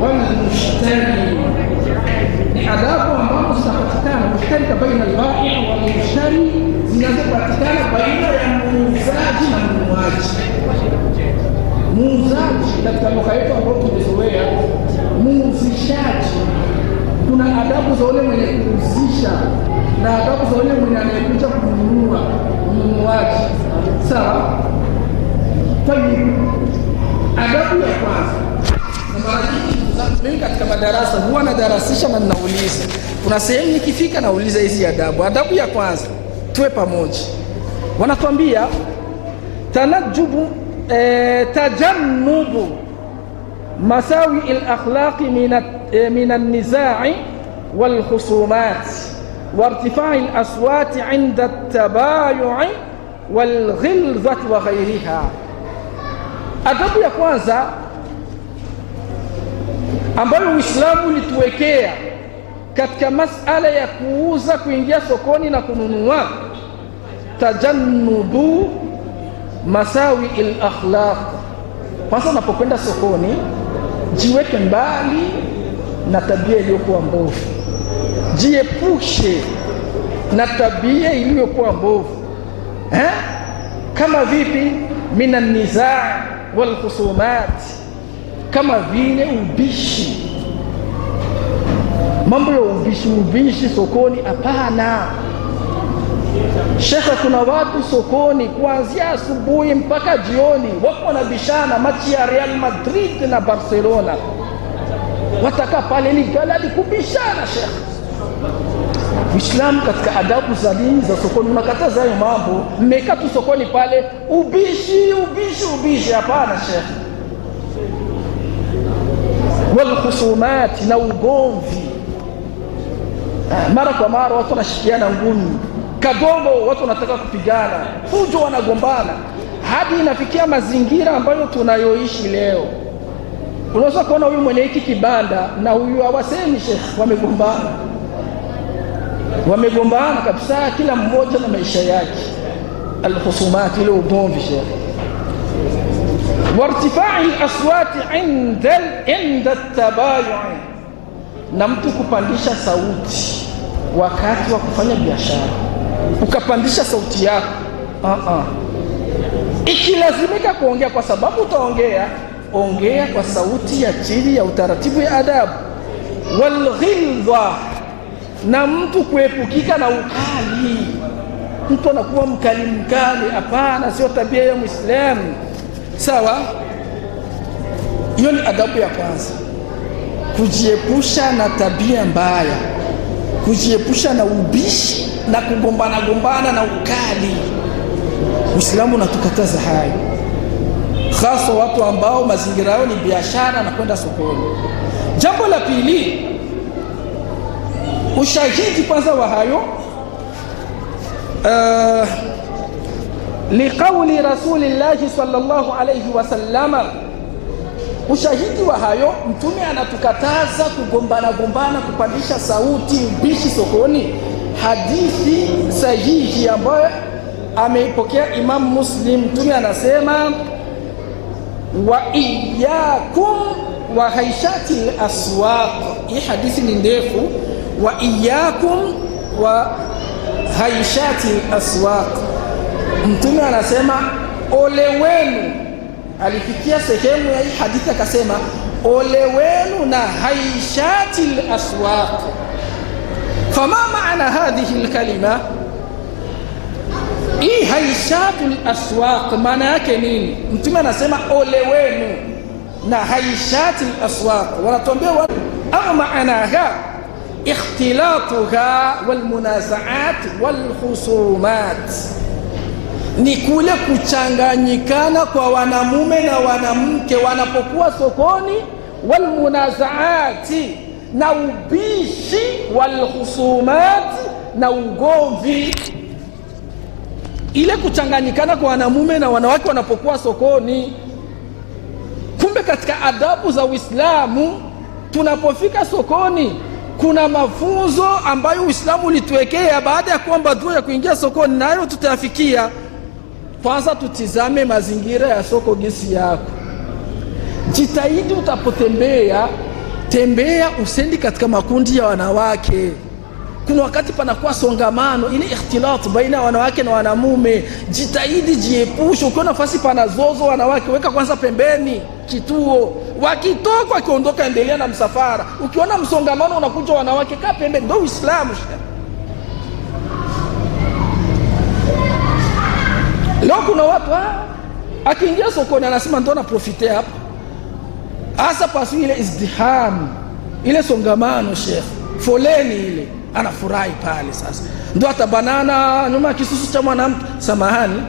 والمشتري adabu ambazo zinapatikana mushtarika baina al-bai' wa mushtari, zinazopatikana baina ya muuzaji na mnunuaji. Muuzaji katika lugha yetu ambayo tumezoea, muuzishaji, kuna adabu za yule mwenye kuuzisha na adabu za yule mwenye anayekuja kununua, mnunuaji. Sawa? Kwa hiyo adabu ya kwanza, mimi katika madarasa huwa nadarasisha na ninauliza, kuna sehemu nikifika nauliza hizi adabu. Adabu ya kwanza, tuwe pamoja, wanatuambia tajannubu masawi al-akhlaqi min an-nizai wal-khusumat wa irtifai al-aswati 'inda at-tabayu'i wal-ghilzati wa ghayriha. Adabu ya kwanza ambayo Uislamu ulituwekea katika masala ya kuuza, kuingia sokoni na kununua, tajannubu masawi al-akhlaq. Kwanza unapokwenda sokoni, jiweke mbali na tabia iliyokuwa mbovu, jiepushe na tabia iliyokuwa mbovu. Kama vipi? minan nizaa wal khusumat, kama vile ubishi, mambo ya ubishi sokoni, hapana. Shekhe, kuna watu sokoni kuanzia asubuhi mpaka jioni wako wanabishana machi ya Real Madrid na Barcelona, wataka pale ni galadi kubishana. Shekhe, Uislamu katika adabu za dini za sokoni unakataza hayo mambo. Mmekaa tu sokoni pale ubishi, hapana shekhe. Wal khusumati, na ugomvi, mara kwa mara watu wanashikiana ngumi, kadogo watu wanataka kupigana, fujo, wanagombana, hadi inafikia mazingira ambayo tunayoishi leo. Unaweza kuona huyu mwenye hiki kibanda na huyu hawasemi shekhe, wamegombana kabisa, kila mmoja na maisha yake. Al-khusumati, ile ugomvi shekhe. Wartifai al-aswati inda at-tabayu'i, na mtu kupandisha sauti wakati wa kufanya biashara, ukapandisha sauti yako. Ikilazimika kuongea, kwa sababu ongea kwa sauti ya chini ya utaratibu ya adabu. Walghilza, na mtu kuepukika na ukali, mtu anakuwa mkali, hapana, sio tabia ya Muislamu. Sawa? Hiyo ni adabu ya kwanza, kujiepusha na tabia mbaya, kujiepusha na ubishi na kugombana na ukali. Uislamu unatukataza hayo, hasa watu ambao mazingira yao ni biashara na kwenda sokoni. Jambo la pili, ushahidi kwanza wa hayo, liqauli rasulillahi sallallahu alayhi wasallama, ushahidi wa hayo, mtume anatukataza kugombana, kupandisha sauti, ubishi sokoni. Hadithi sahihi ambayo ameipokea Imam Muslim, mtume anasema, wa iyyakum wa haishati al-aswaq. Hii hadithi ni ndefu. Wa iyyakum wa haishati al-aswaq, mtume anasema ole wenu. Alifikia sehemu ya hii hadithi akasema ole wenu na haishati al-aswaq. Fama maana hadhihi al-kalima? Hii haishatu al-aswaq maana yake nini? Mtume anasema ole wenu na haishati al-aswaq, wanatuambia au maanaha ikhtilatuha walmunazaat walkhusumat, ni kule kuchanganyikana kwa wanamume na wanamke wanapokuwa sokoni, walmunazaati, na ubishi, walkhusumat, na ugomvi. Ile kuchanganyikana kwa wanamume na wanawake wanapokuwa sokoni. Kumbe katika adabu za Uislamu, tunapofika sokoni kuna mafunzo ambayo Uislamu ulituwekea baada ya kuomba dua ya kuingia sokoni, nayo tutayafikia. Kwanza tutizame mazingira ya soko gisi yako. Jitahidi utapotembea, tembea usendi katika makundi ya wanawake. Kuna wakati panakuwa songamano, ile ikhtilat baina wanawake na wanamume. Jitahidi jiepushe. Ukiona nafasi pana zozo wanawake, weka kwanza pembeni kituo. Wakitoka wakiondoka, endelea na msafara. Ukiona msongamano unakuja wanawake, kaa pembeni. Ndio Uislamu. Leo kuna watu akiingia sokoni anasema ndo na profite hapa. Asa pasu ile izdiham, ile songamano Sheikh, foleni ile, anafurahi pale sasa. Ndo atabanana nyuma ya kisusu cha mwanamke, samahani,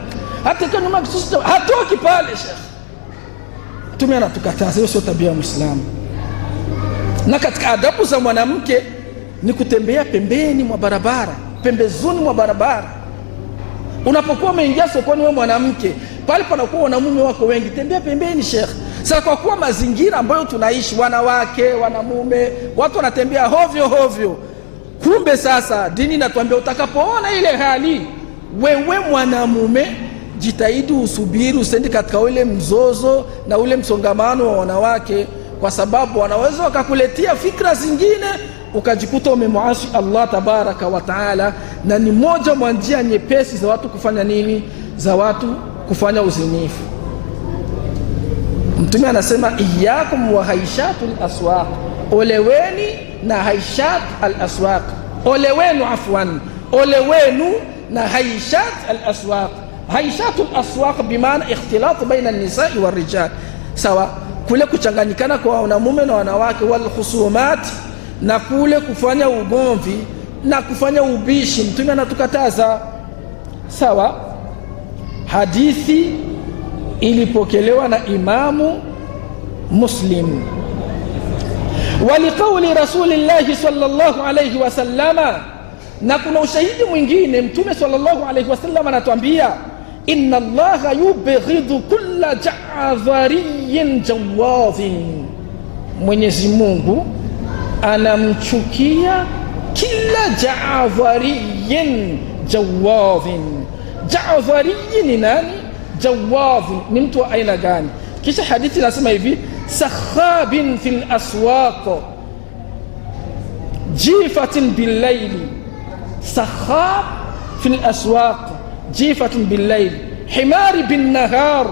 hata kama nyuma ya kisusu cha hatoki pale Sheikh. Mtume anatukataza, hiyo sio tabia ya Muislamu. Na katika adabu za mwanamke ni kutembea pembeni mwa barabara, pembezoni mwa barabara. Unapokuwa umeingia sokoni wewe mwanamke, pale panakuwa wanamume wako wengi, tembea pembeni Sheikh. Sasa kwa kuwa mazingira ambayo tunaishi, wanawake, wanamume, watu wanatembea hovyo hovyo. Kumbe sasa dini inatuambia utakapoona ile hali, wewe mwanamume jitahidi usubiri, usendi katika ule mzozo na ule msongamano wa wanawake, kwa sababu wanaweza wakakuletea fikra zingine ukajikuta umemuasi Allah tabaraka wa taala. Na ni moja mwa njia nyepesi za watu kufanya nini? Za watu kufanya uzinifu. Mtume anasema iyyakum wa haishatul aswaq, oleweni na haishat al aswaq. Olewenu afwan, olewenu na haishat al aswaq. Haishatul aswaq bimaana ikhtilat baina an-nisa'i wa rijal, sawa, kule kuchanganyikana kwa wanamume na wanawake, wal khusumat, na kule kufanya ugomvi na kufanya ubishi. Mtume anatukataza, sawa. Hadithi ilipokelewa na Imamu Muslim. Waliqauli Rasulillahi sallallahu alayhi wasallama, na kuna ushahidi mwingine. Mtume sallallahu alayhi wasallam anatuambia inna Allaha yubghidhu kulla ja'dhariyin jawadhin, Mwenyezi Mungu anamchukia kila ja'dhariyin jawadhin. Ja'dhariyin ni nani? Jawadhin ni mtu wa aina gani? Kisha hadithi nasema hivi, sakhabin fil aswaq jifatin bil layli. Sakhab fil aswaq jifatin bil layli, himari bin nahar,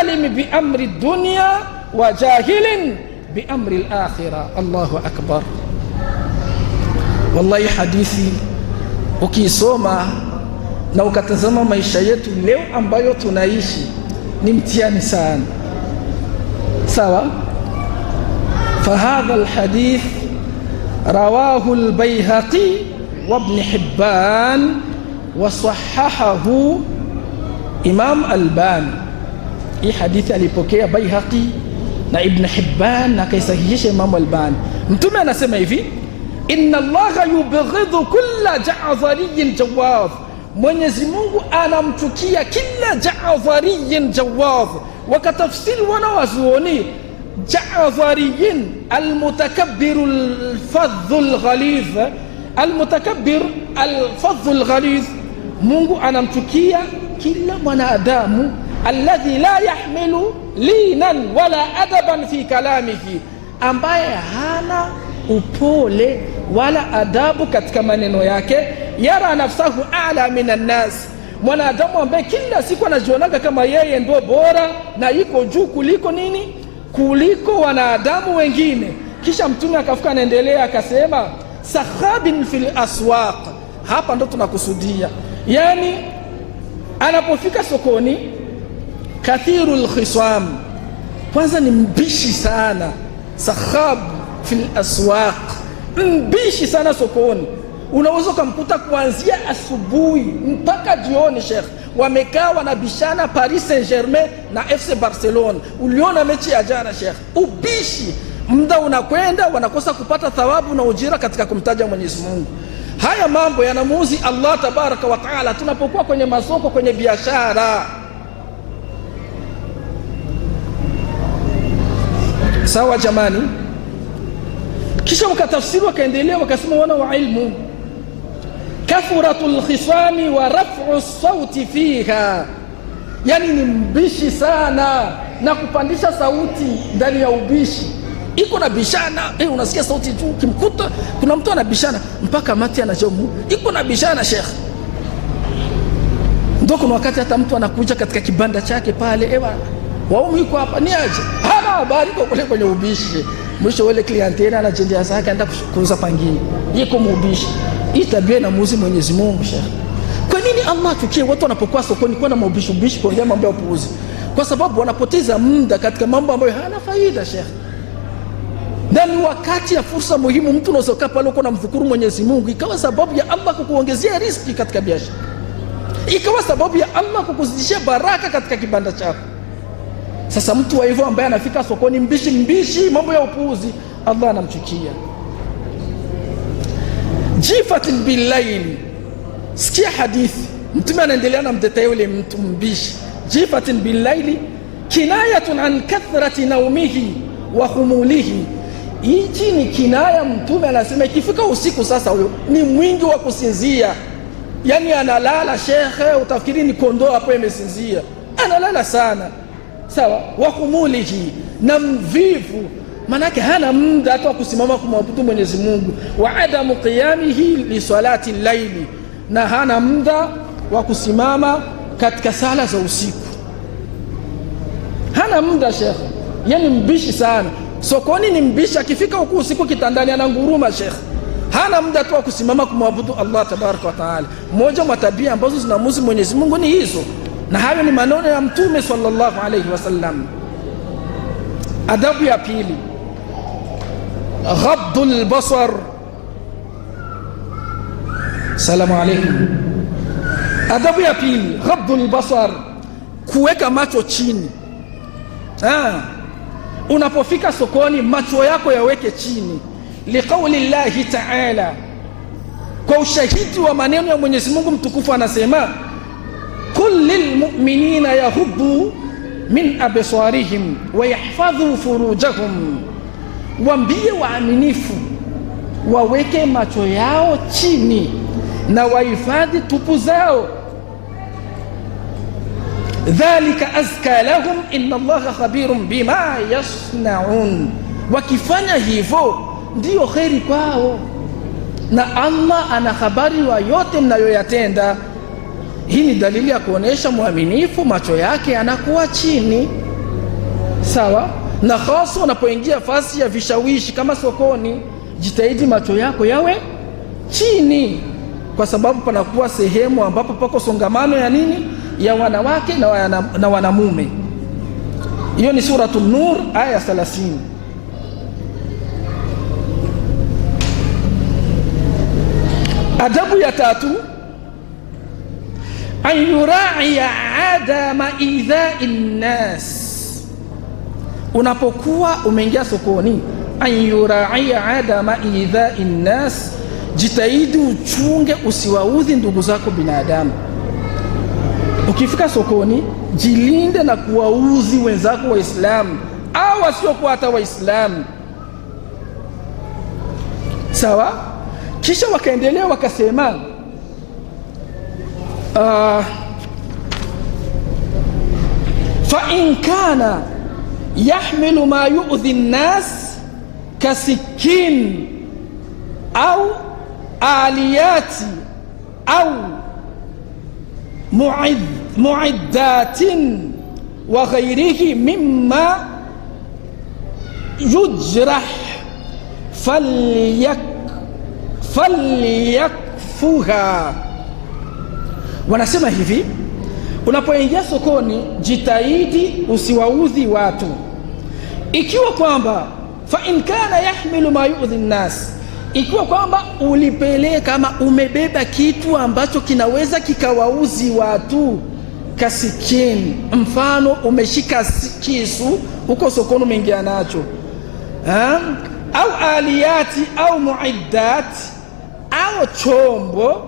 alim bi amri dunya wa jahilin bi amri al-akhirah. Allahu akbar. Wallahi hadithi ukisoma na ukatazama maisha yetu leo ambayo tunaishi ni mtihani sana, sawa. Fahadha alhadith rawahu albayhaqi wa ibn hibban wa sahahahu Imam Albani. Hii hadithi alipokea Bayhaqi na Ibn Hibban na kaisahihisha Imam Albani. Mtume anasema hivi, inna Allaha yubghidhu kulla ja'dhariyin jawadh, Mwenyezi Mungu anamchukia kila ja'dhariyin jawadh. Wakatafsiri wanawazuoni ja'dhariyin almutakabbiru alfadhu alghalidh, almutakabbir alfadhu alghalidh. Mungu anamchukia kila mwanadamu alladhi la yahmilu linan wala adaban fi kalamihi, ambaye hana upole wala adabu katika maneno yake. Yara nafsahu a'la minan nas, mwanadamu ambaye kila siku anajionaga kama yeye ndio bora na yuko juu kuliko nini? Kuliko wanadamu wengine. Kisha Mtume akafuka anaendelea akasema sakhabin fil aswaq. Hapa ndo tunakusudia, yani anapofika sokoni, kathirul khisam, kwanza ni mbishi sana. Sakhab fil aswaq, mbishi sana sokoni. Unaweza kumkuta kuanzia asubuhi mpaka jioni Sheikh, wamekaa wanabishana Paris Saint-Germain na FC Barcelona. Uliona mechi ya jana Sheikh, ubishi. Muda unakwenda, wanakosa kupata thawabu na ujira katika kumtaja Mwenyezi Mungu. Haya mambo yanamuuzi Allah tabaraka wa taala tunapokuwa kwenye masoko, kwenye biashara, sawa jamani. Kisha wakatafsiri wakaendelea wakasema wana wa ilmu, kathratul khisami wa raf'u sauti fiha, yani ni mbishi sana na kupandisha sauti ndani ya ubishi. Iko na bishana, unasikia sauti juu, kimkuta kuna mtu anabishana mpaka mati anachomu. Iko na bishana Sheikh. Ndio kuna wakati hata mtu anakuja katika kibanda chake pale, waumu yuko hapa ni aje? Hana habari kwa kule kwenye ubishi. Mwisho wale klientela anajendea zake anaenda kuuza pangine. Yiko mubishi. Hii tabia na muuzi Mwenyezi Mungu Sheikh. Kwa nini Allah tukie watu wanapokuwa sokoni kwa na maubishi kuongea mambo ya upuuzi? Kwa sababu wanapoteza muda katika mambo ambayo hana faida Sheikh. Ndani wakati ya fursa muhimu mtu unazokaa pale uko na mdhukuru Mwenyezi Mungu, ikawa sababu ya Allah kukuongezea riziki katika biashara. Ikawa sababu ya Allah kukuzidishia baraka katika kibanda chako. Sasa mtu wa hivyo ambaye anafika sokoni mbishi mambo ya upuuzi, Allah anamchukia. Jifatin billayl. Sikia hadithi. Mtume anaendelea na mdetail yule mtu mbishi. Jifatin billayl kinayatun an kathrati naumihi wa khumulihi. Hichi ni kinaya. Mtume anasema ikifika usiku sasa huyo ni mwingi wa kusinzia. Yani analala shekhe, utafikiri ni kondoo hapo imesinzia. Analala sana. Sawa, wa khumulihi, na mvivu. Manake hana muda hata kusimama kumwabudu Mwenyezi Mungu. Wa adamu qiyamihi li salati llaili, na hana muda wa kusimama katika sala za usiku. Hana muda shekhe. Yani mbishi sana. Sokoni ni mbishi, akifika huku usiku kitandani ananguruma shekhe. Hana muda tu wa kusimama kumwabudu Allah tabaraka wa taala. Moja wa tabia ambazo zinamuzi Mwenyezi Mungu ni hizo. Na hayo ni maneno ya Mtume sallallahu alayhi wasallam. Adabu ya pili, ghaddul basar. Salamu alaykum. Adabu ya pili, ghaddul basar, kuweka macho chini. Unapofika sokoni macho yako yaweke chini. Liqauli llahi ta'ala, kwa ushahidi wa maneno ya Mwenyezi Mungu mtukufu anasema, kul lilmu'minina yaghuddu min absarihim wa yahfadhu furujahum, waambie waaminifu waweke macho yao chini na wahifadhi tupu zao. Dhalika azka lahum inna Allaha khabirun bima yasnaun, wakifanya hivyo ndio kheri kwao na Allah ana habari wa yote mnayoyatenda. Hii ni dalili ya kuonesha muaminifu macho yake anakuwa chini. Sawa, na hasa unapoingia fasi ya vishawishi kama sokoni, jitahidi macho yako yawe chini, kwa sababu panakuwa sehemu ambapo pako songamano ya nini, ya wanawake na wanamume. Hiyo ni Suratul Nur aya 30. Adabu ya tatu, an yura'iya adama idha'i nnas. Unapokuwa umeingia sokoni, an yura'iya adama idha'i nnas, jitahidi uchunge usiwaudhi ndugu zako binadamu. Ukifika sokoni, jilinde na kuwaudhi wenzako Waislamu au wasiokuwa hata Waislamu. Sawa? Kisha wakaendelea wakasema, fa in kana yahmilu ma yu'dhi an-nas kasikin au aliyati au mu'iddatin wa ghayrihi mimma yujrah falyakfuha. Wanasema hivi, unapoingia sokoni jitahidi usiwaudhi watu. Ikiwa kwamba fa in kana yahmilu ma yu'dhi an-nas, ikiwa kwamba ulipeleka ama umebeba kitu ambacho kinaweza kikawauzi watu, kasikin, mfano umeshika kisu uko sokoni umeingia nacho, au aliyati au muiddat au chombo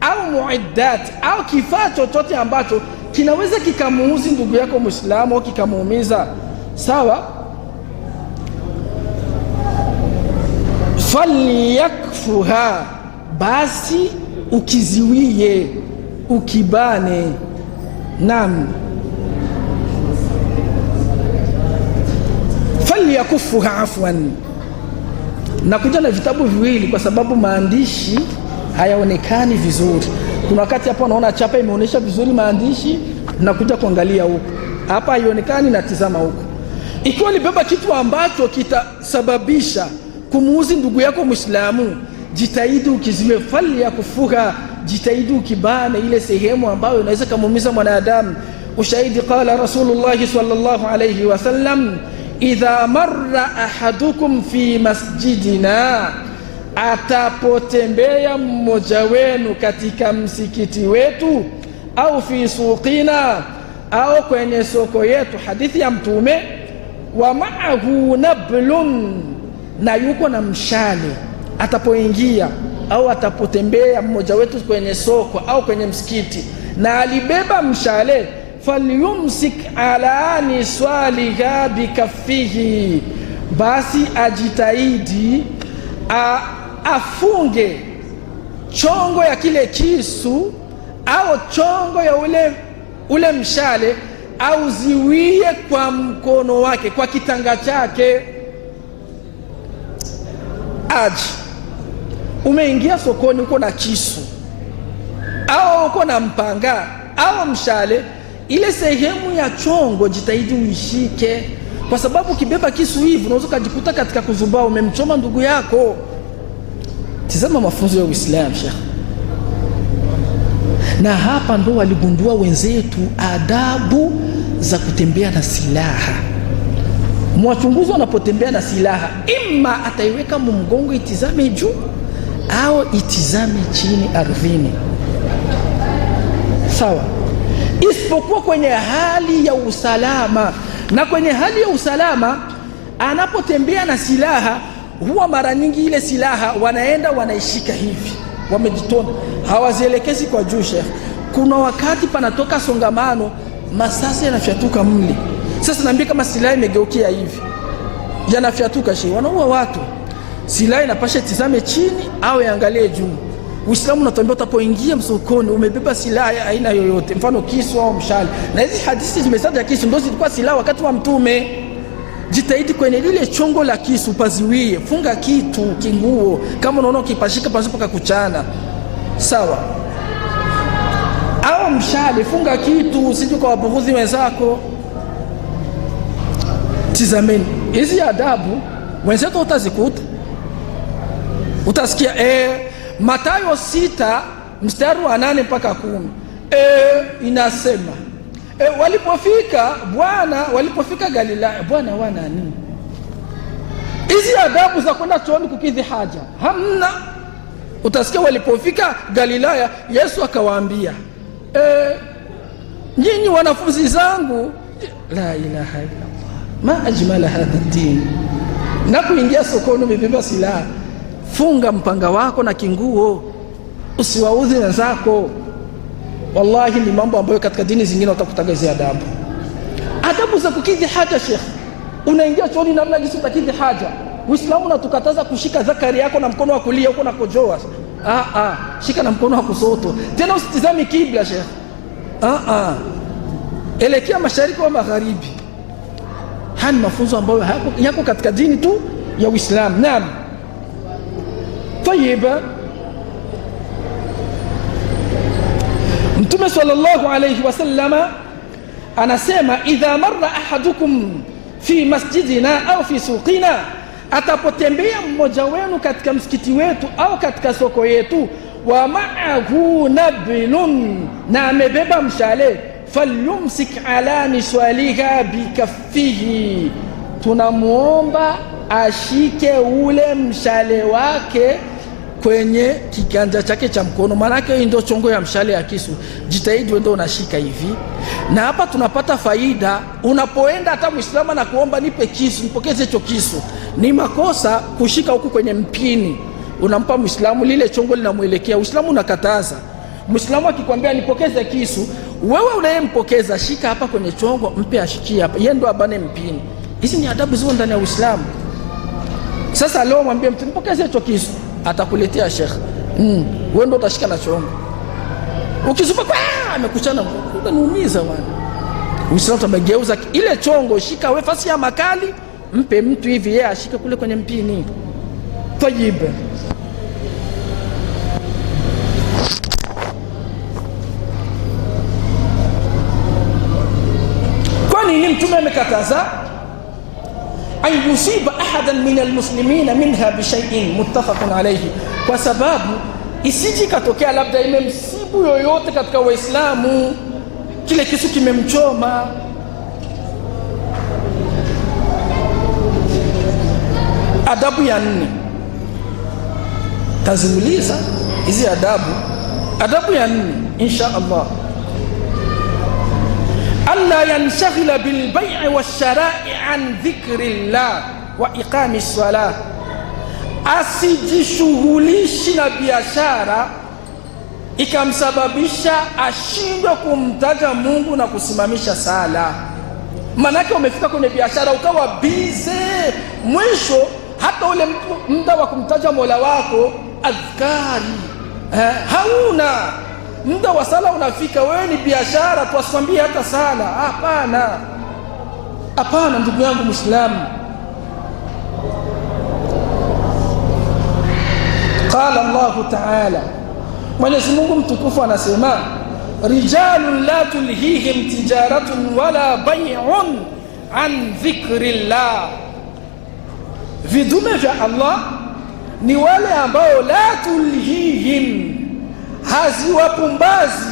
au muiddat au kifaa chochote ambacho kinaweza kikamuuzi ndugu yako Muislamu au kikamuumiza, sawa, falyakfuha, basi ukiziwie, ukibane. Naam. falyakufuha afwan. Nakuja na vitabu viwili kwa sababu maandishi hayaonekani vizuri. Kuna wakati hapo naona chapa imeonyesha vizuri maandishi, nakuja kuangalia huko. Hapa haionekani, natizama huko. Ikiwa libeba kitu ambacho kitasababisha kumuuzi ndugu yako Muislamu, jitahidi ukiziwe. falyakufuha, jitahidi ukibane ile sehemu ambayo inaweza kumuumiza mwanadamu. Ushahidi, qala Rasulullah sallallahu alayhi wasallam, idha marra ahadukum fi masjidina, atapotembea mmoja wenu katika msikiti wetu, au fi suqina, au kwenye soko yetu, hadithi ya Mtume, wa ma'ahu nablun, na yuko na mshale, atapoingia au atapotembea mmoja wetu kwenye soko au kwenye msikiti na alibeba mshale, falyumsik ala niswaliha bikaffihi, basi ajitahidi afunge chongo ya kile kisu au chongo ya ule mshale, au ziwie kwa mkono wake, kwa kitanga chake. Aji umeingia sokoni, uko na kisu au uko na mpanga au mshale, ile sehemu ya chongo jitahidi uishike, kwa sababu ukibeba kisu hivi unaweza kujikuta katika kuzubaa umemchoma ndugu yako. Tazama mafunzo ya Uislamu, Sheikh. Na hapa ndo waligundua wenzetu adabu za kutembea na silaha. Mwachunguzi anapotembea na silaha, ima ataiweka mgongo itizame juu au itizame chini ardhini, sawa, isipokuwa kwenye hali ya usalama. Na kwenye hali ya usalama anapotembea na silaha, huwa mara nyingi ile silaha wanaenda wanaishika hivi, wamejitona, hawazielekezi kwa juu. Sheikh, kuna wakati panatoka songamano, masasi yanafyatuka mli. Sasa naambia kama silaha imegeukia hivi, yanafyatuka, Sheikh, wanaua watu. Silaha inapasha tizame chini au iangalie juu. Uislamu unatuambia utapoingia msokoni umebeba silaha ya aina yoyote, mfano kisu au mshale, na hizi hadithi zimesema kisu ndio zilikuwa silaha wakati wa Mtume. Jitahidi kwenye lile chongo la kisu paziwie, funga kitu kinguo, kama unaona ukipashika pasipo kukuchana, sawa, au mshale, funga kitu usije kwa wabughudhi wenzako. Tizameni hizi adabu, wenzetu utazikuta, utasikia Mathayo 6 mstari wa 8 mpaka 10 inasema walipofika Galilaya, Bwana wana nini? Hizi adabu za kwenda chooni kukidhi haja hamna. Utasikia walipofika Galilaya, Yesu akawaambia, nyinyi wanafunzi zangu, la ilaha illallah, ma ajmala hadha din. Na kuingia sokoni umebeba silaha, funga mpanga wako na kinguo, usiwaudhi wenzako. Wallahi ni mambo ambayo katika dini zingine utakutagazia adabu. Adabu za kukidhi haja, Sheikh. Unaingia chooni namna gani utakidhi haja? Uislamu unatukataza kushika zakari yako na mkono wa kulia huko na kojoa. Shika na mkono wa kushoto. Tena usitizami kibla, Sheikh. Elekea mashariki wa magharibi. Haya mafunzo ambayo yako katika dini tu ya Uislamu. Naam. Tayyiba, Mtume sallallahu alayhi wasallama anasema, idha marra ahadukum fi masjidina au fi suqina, atapotembea mmoja wenu katika msikiti wetu au katika soko yetu, wa ma'ahu nablun, na amebeba mshale, falyumsik ala niswaliha bikaffihi, tunamuomba ashike ule mshale wake kwenye kiganja chake cha mkono. Maana yake ndio chongo ya mshale ya kisu. Jitahidi wewe ndio unashika hivi. Na hapa tunapata faida. Unapoenda hata Muislamu na kuomba nipe kisu, nipokeze hicho kisu, ni makosa kushika huku kwenye mpini. Unampa Muislamu lile chongo linamuelekea. Uislamu unakataza. Muislamu akikwambia nipokeze kisu, wewe unayempokeza shika hapa kwenye chongo, mpe ashikie hapa, yeye ndo abane mpini. Hizi ni adabu zao ndani ya Uislamu. Sasa leo mwambie mtu nipokeze hicho kisu, atakuletea Sheikh, wewe ndo utashika na chongo. Ukisupa kwa amekuchana, unaumiza bwana. Uislamu tumegeuza ile chongo, shika wewe fasi ya makali, mpe mtu hivi yeye ashike kule kwenye mpini. Tayib, kwa nini mtume amekataza an yusiba ahadan min almuslimina minha bishaiin muttafaqun alayhi? Kwa sababu isiji katokea labda imemsibu yoyote katika Waislamu, kile kisu kimemchoma. Adabu ya 4 taziuliza hizi adabu. Adabu ya 4 insha Allah, alla yanshagila bilbai'i washara'i an dhikrillah wa iqami ssalah, asijishughulishi na biashara ikamsababisha ashindwe kumtaja Mungu na kusimamisha sala. Manake umefika kwenye biashara ukawa bize, mwisho hata ule muda wa kumtaja Mola wako adhkari hauna. Muda wa sala unafika, wewe ni biashara, tuasikwambie hata sala. Hapana, hapana ndugu yangu Muislamu. Qala Allahu ta'ala, Mwenyezi Mungu mtukufu anasema, rijalun la tulhihim tijaratun wala bay'un an dhikrillah. Vidume vya Allah ni wale ambao la tulhihim, haziwapumbazi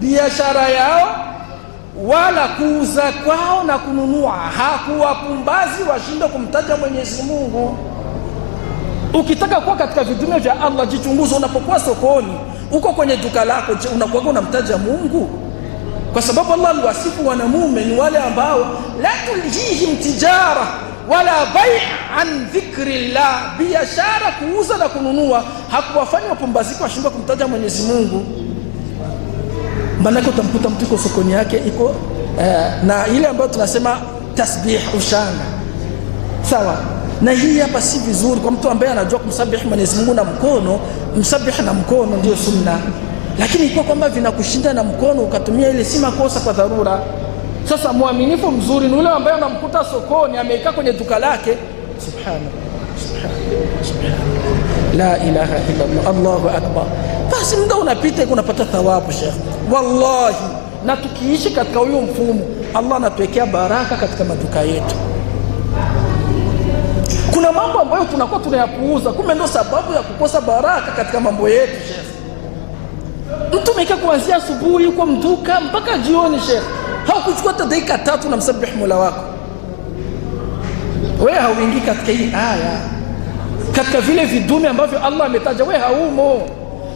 biashara yao wala kuuza kwao na kununua, hakuwapumbazi washinde kumtaja Mwenyezi Mungu. Ukitaka kuwa katika vidume vya Allah, jichunguze. Unapokuwa sokoni, uko kwenye duka lako, je, unakuwa unamtaja Mungu? Kwa sababu Allah aliwasifu wanamume ni wale ambao la tulhihim tijara wala bai' an dhikrillah, biashara kuuza na kununua hakuwafanya wapumbazike washindwe kumtaja Mwenyezi Mungu. Maana utamkuta mtu iko sokoni yake iko na ile ambayo tunasema tasbih, ushanga, sawa. Na hii hapa si vizuri kwa mtu ambaye anajua kumsabihi Mwenyezi Mungu na mkono. Msabihi na mkono ndio sunna, lakini ikiwa kwamba vinakushinda na mkono ukatumia ile, si makosa kwa dharura. Sasa muaminifu mzuri ni yule ambaye unamkuta sokoni amekaa kwenye duka lake, subhanallah subhanallah la ilaha illa Allah, Allahu akbar, basi muda unapita unapata thawabu Sheikh, wallahi. Na tukiishi katika huyo mfumo, Allah anatuwekea baraka katika maduka yetu. Kuna mambo ambayo tunakuwa tunayapuuza, kumbe ndio sababu ya kukosa baraka katika mambo yetu Sheikh. Mtu umekaa kuanzia asubuhi uko mduka mpaka jioni Sheikh, haukuchukua hata dakika 3 na msabihi Mola wako. Wewe hauingii katika hii aya, katika vile vidume ambavyo Allah ametaja, wewe haumo.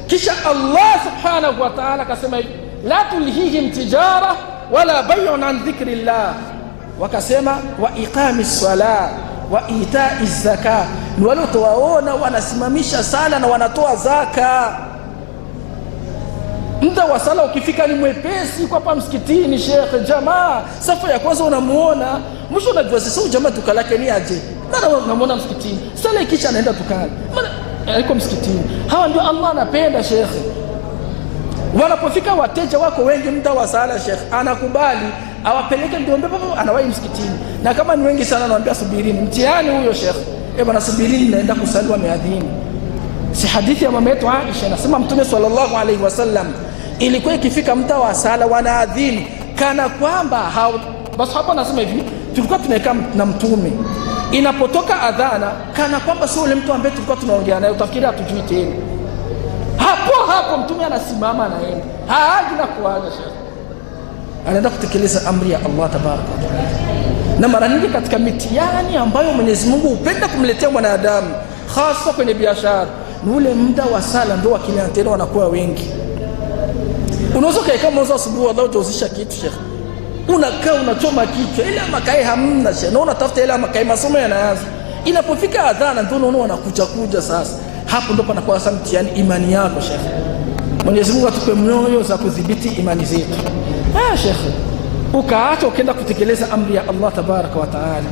Kisha Allah subhanahu wa ta'ala akasema hivi, la tulhihim tijara wala bay'un an dhikrillah, wakasema wa iqami ssalah wa itai zaka, ni wale utawaona wanasimamisha sala na wanatoa zaka. Muda wa sala ukifika ni mwepesi kwa hapa msikitini Sheikh, jamaa safa ya kwanza unamuona, mwisho unajua sasa jamaa duka lake ni aje, mara unamuona msikitini, sala ikisha anaenda dukani, mara yuko msikitini. Hawa ndio Allah anapenda Sheikh. Wanapofika wateja wako wengi muda wa sala Sheikh anakubali awapeleke ndio baba anawahi msikitini, na kama ni wengi sana anawaambia subirini, mtihani huyo Sheikh, bwana subirini, naenda kusali wa miadhini. Si hadithi ya mama yetu Aisha anasema Mtume sallallahu alaihi wasallam ilikuwa ikifika muda wa sala wanaadhini kana kwamba basi. Hapo anasema hivi, tulikuwa tunakaa na Mtume, inapotoka adhana kana kwamba sio yule mtu ambaye tulikuwa tunaongea naye, utafikiri hatujui tena. Hapo Mtume anasimama anaenda, haaji na kuaga Sheikh, anaenda kutekeleza amri ya Allah tabaraka wa taala. Na mara nyingi katika mitihani ambayo Mwenyezi Mungu hupenda kumletea mwanadamu, hasa kwenye biashara, ni ule muda wa sala ndio wakina tena wanakuwa wengi. Unaweza kama mwanzo asubuhi wallahi utauzisha kitu Sheikh, unakaa unachoma kichwa, ile makai hamna Sheikh, na unatafuta ile makai, masomo yanaanza. Inapofika adhana ndio unaona wanakuja sasa. Hapo ndo panakuwa sasa mtihani imani yako Sheikh. Mwenyezi Mungu atupe mioyo za kudhibiti imani zetu. Sheikh, ukaacha ukaenda kutekeleza amri ya Allah tabaraka wa taala.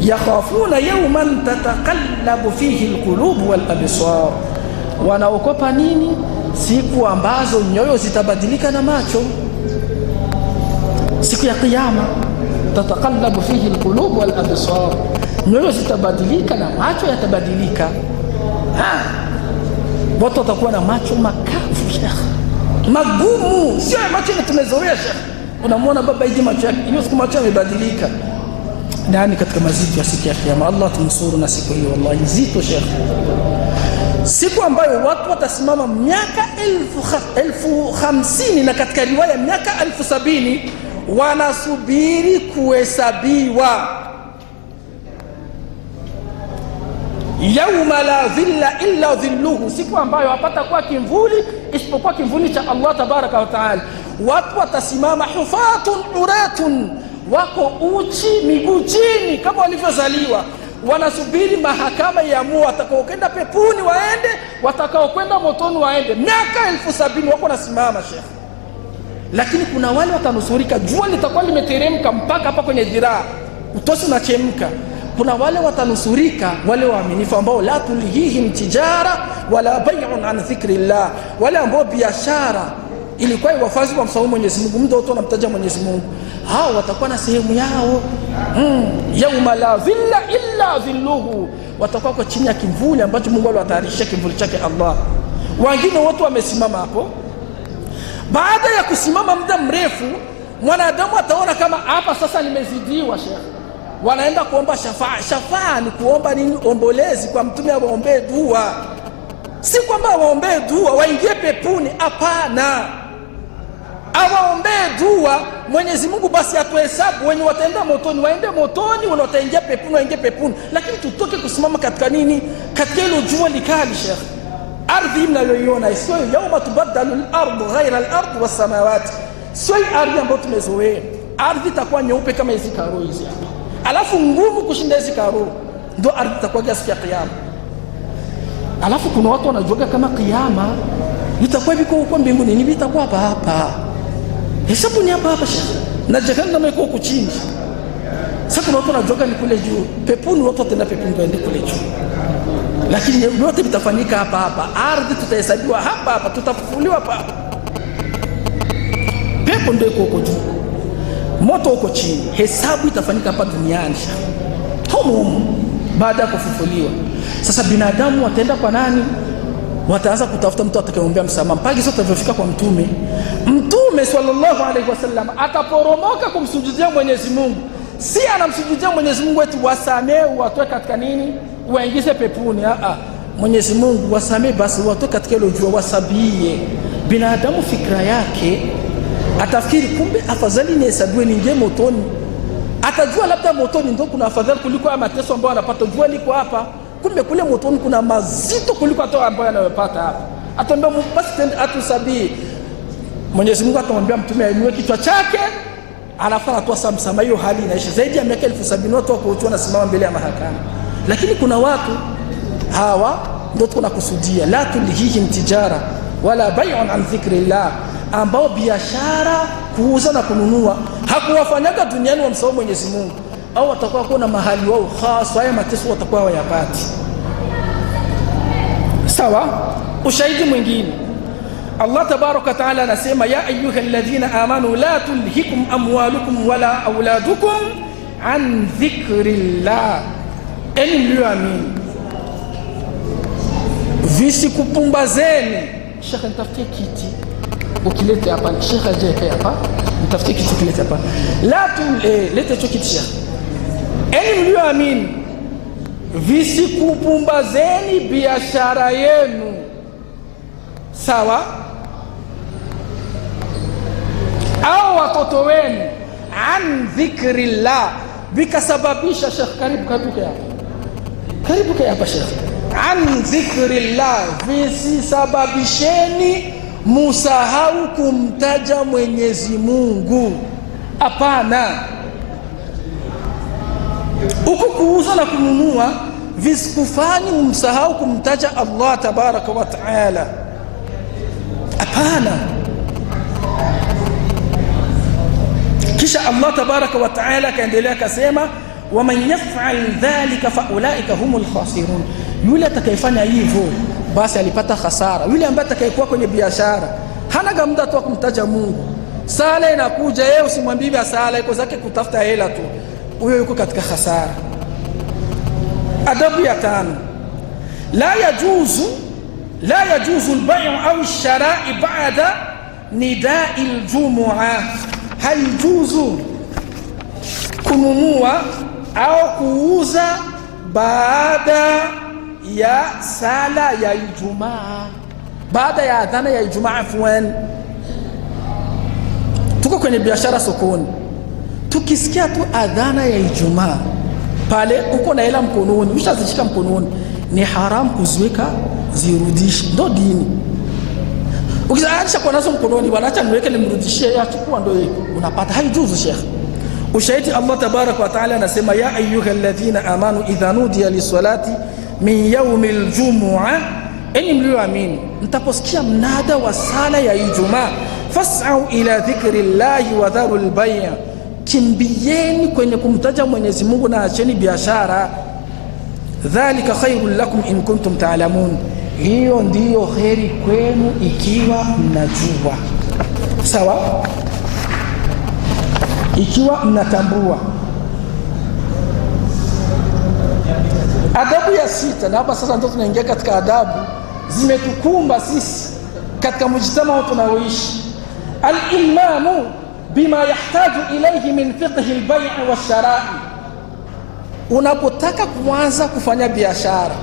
Yakhafuna yawman tataqallabu fihi alqulub wal absar, wanaokopa nini? Siku ambazo nyoyo zitabadilika na macho, siku ya kiyama. tataqallabu fihi alqulub wal absar, nyoyo zitabadilika na macho yatabadilika. Watu watakuwa na macho makavu Sheikh, magumu, sio macho ile tumezoea Sheikh. Unamwona baba hivi macho yake, hiyo siku macho yamebadilika. Ndani katika mazito ya siku ya kiyama, Allah tunusuru na siku hiyo, wallahi nzito Sheikh. Siku ambayo watu watasimama miaka 1050 na katika riwaya miaka 1070 wanasubiri kuhesabiwa. Yauma la dhilla illa dhilluhu, siku ambayo hapata kwa kimvuli isipokuwa kimvuli cha Allah tabaraka wa taala. Watu watasimama hufatun uratun, wako uchi miguu chini kama walivyozaliwa, wanasubiri mahakama iamue watakaokwenda peponi waende, watakaokwenda motoni waende. Miaka 1070 wako nasimama Sheikh. Lakini kuna wale watanusurika, jua litakuwa limeteremka mpaka hapa kwenye dhiraa, utosi unachemka. Kuna wale watanusurika, wale waaminifu ambao la tulhihim tijara wala bai'un an dhikrillah, wale ambao biashara ilikuwa iwafazi wa msaumu Mwenyezi Mungu, muda wote wanamtaja Mwenyezi Mungu. Hao watakuwa na sehemu yao. Yauma la dhilla illa dhilluhu, watakuwa kwa chini ya kimvuli ambacho Mungu aliwatayarisha, kimvuli chake Allah. Wengine wote wamesimama hapo. Baada ya kusimama muda mrefu, mwanadamu ataona kama hapa sasa nimezidiwa Sheikh. Wanaenda kuomba shafaa. Shafaa ni kuomba nini? Ombolezi kwa mtume awaombee dua. Si kwamba awaombee dua waingie peponi, hapana. Awaombee dua Mwenyezi Mungu basi atuhesabu, wenye wataenda motoni waende motoni, wenye wataingia peponi waingie peponi. Lakini tutoke kusimama katika nini? Katika hilo jua likali Sheikh. Ardhi mnayoiona sio yauma tubaddalu al-ardu ghayra al-ardi was-samawati, sio ardhi ambayo tumezoea. Ardhi itakuwa nyeupe kama hizi karo hizi hapa, alafu ngumu kushinda hizi karo, ndio ardhi itakuwa siku ya kiyama. Alafu kuna watu wanajoga kama kiyama itakuwa biko huko mbinguni, ni itakuwa hapa hapa. Hesabu ni hapa hapa Sheikh, na jahannam iko huko chini. Sasa kuna watu wanajoga ni kule juu, peponi watu wataenda peponi waende kule juu. Lakini yote vitafanyika hapa hapa. Ardhi tutahesabiwa hapa hapa, tutafufuliwa hapa hapa. Pepo ndio iko huko juu, moto uko chini. Hesabu itafanyika hapa duniani humu baada ya kufufuliwa. Sasa binadamu wataenda kwa nani? Wataanza kutafuta mtu atakayeombea msamaha. Mpaka sasa tutafika kwa mtume. Mtume sallallahu alaihi wasallam ataporomoka kumsujudia Mwenyezi Mungu. Si anamsujudia Mwenyezi Mungu eti wasamee watoe katika nini? Waingize peponi. Mwenyezi Mungu wasamee basi watoe katika ile jua, wasabie. Binadamu fikra yake atafikiri kumbe afadhali nihesabiwe ningie motoni. Atajua labda motoni ndio kuna afadhali kuliko ya mateso ambayo anapata. Jua liko hapa, kumbe kule motoni kuna mazito kuliko hata ambayo anayopata hapa. Ataambia basi atusabie. Mwenyezi Mungu atamwambia mtume ainue kichwa chake, alafu atoa msamaha. Hiyo hali inaishi zaidi ya miaka 1070 watu wako uchi wanasimama mbele ya mahakama. Lakini kuna watu hawa ndio tunakusudia, la tulhihim tijara wala bai'un an dhikrillah, ambao biashara kuuza na kununua hakuwafanyaga duniani wamsahau Mwenyezi Mungu, au watakuwa kuna mahali wao khas, haya mateso watakuwa wayapati. Sawa. Ushahidi mwingine, Allah tabaraka taala anasema, ya ayyuhalladhina amanu la tulhikum amwalukum wala auladukum an dhikrillah, enyi mlioamini visikupumbazeni. Sheikh nitafutie kiti ukilete hapa, Sheikh aje hapa, nitafutie kiti ukilete hapa. La lete hicho kiti Sheikh. Enyi mlioamini visikupumbazeni biashara yenu, sawa, au watoto wenu, an dhikrillah, vikasababisha. Sheikh karibu hapa Sheikh. An dhikrillah, visisababisheni musahau kumtaja Mwenyezi Mungu. Hapana. Uko kuuza na kununua visikufanye msahau kumtaja Allah tabaraka wa taala. Hapana. Kisha Allah tabaraka wa taala kaendelea akasema, waman yaf'al dhalika faulaika humul khasirun, yule atakayefanya hivyo basi alipata hasara. Yule ambaye atakayekuwa kwenye biashara hana muda tu kumtaja Mungu, Sala inakuja, yeye usimwambie sala, iko zake kutafuta hela tu, huyo yuko katika hasara. Adabu ya 5, la yajuzu al-bay' au ash-shara'i ba'da nida'i al-jumu'ah. Haijuzu kununua au kuuza baada ya sala ya Ijumaa, baada ya adhana ya Ijumaa. Afwan, tuko kwenye biashara sokoni, tukisikia tu adhana ya Ijumaa pale, uko na hela mkononi, ushazishika mkononi, ni haram kuziweka zirudishi, ndo dini. Ukisaanisha kwa nazo mkononi, wanaacha niweke nimrudishie, achukua ndo unapata. Haijuzu Sheikh. Ushahidi Allah tabaraka wa taala anasema, ya ayyuhalladhina amanu idha nudiya lisalati min yawmil jumu'ah, enyi mlioamini, mtaposikia mnada wa sala ya Ijumaa, fas'au ila dhikrillahi wa dharul bay', kimbieni kwenye kumtaja Mwenyezi Mungu na acheni biashara. Dhalika khairul lakum in kuntum ta'lamun, hiyo ndiyo kheri kwenu ikiwa mnajua. Sawa, ikiwa mnatambua. Adabu ya 6, na hapa sasa ndio tunaingia katika adabu zimetukumba sisi katika mujtama tunaoishi. Al-ilmamu bima yahtaju ilayhi min fiqhi al-bay' wash-shara'i. Unapotaka kuanza kufanya biashara,